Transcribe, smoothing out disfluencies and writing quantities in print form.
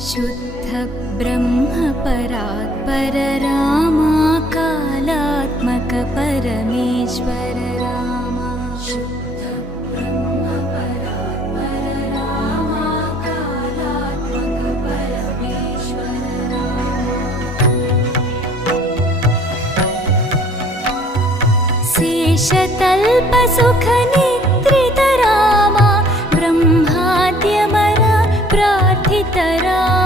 शुद्ध ब्रह्म परात्पर रामा कालात्मक परमेश्वर रामा शुद्ध ब्रह्म परात्पर रामा कालात्मक परमेश्वर शेषतल्प सुख निद्रित रामा ब्रह्माद्यमर प्रार्थित रामा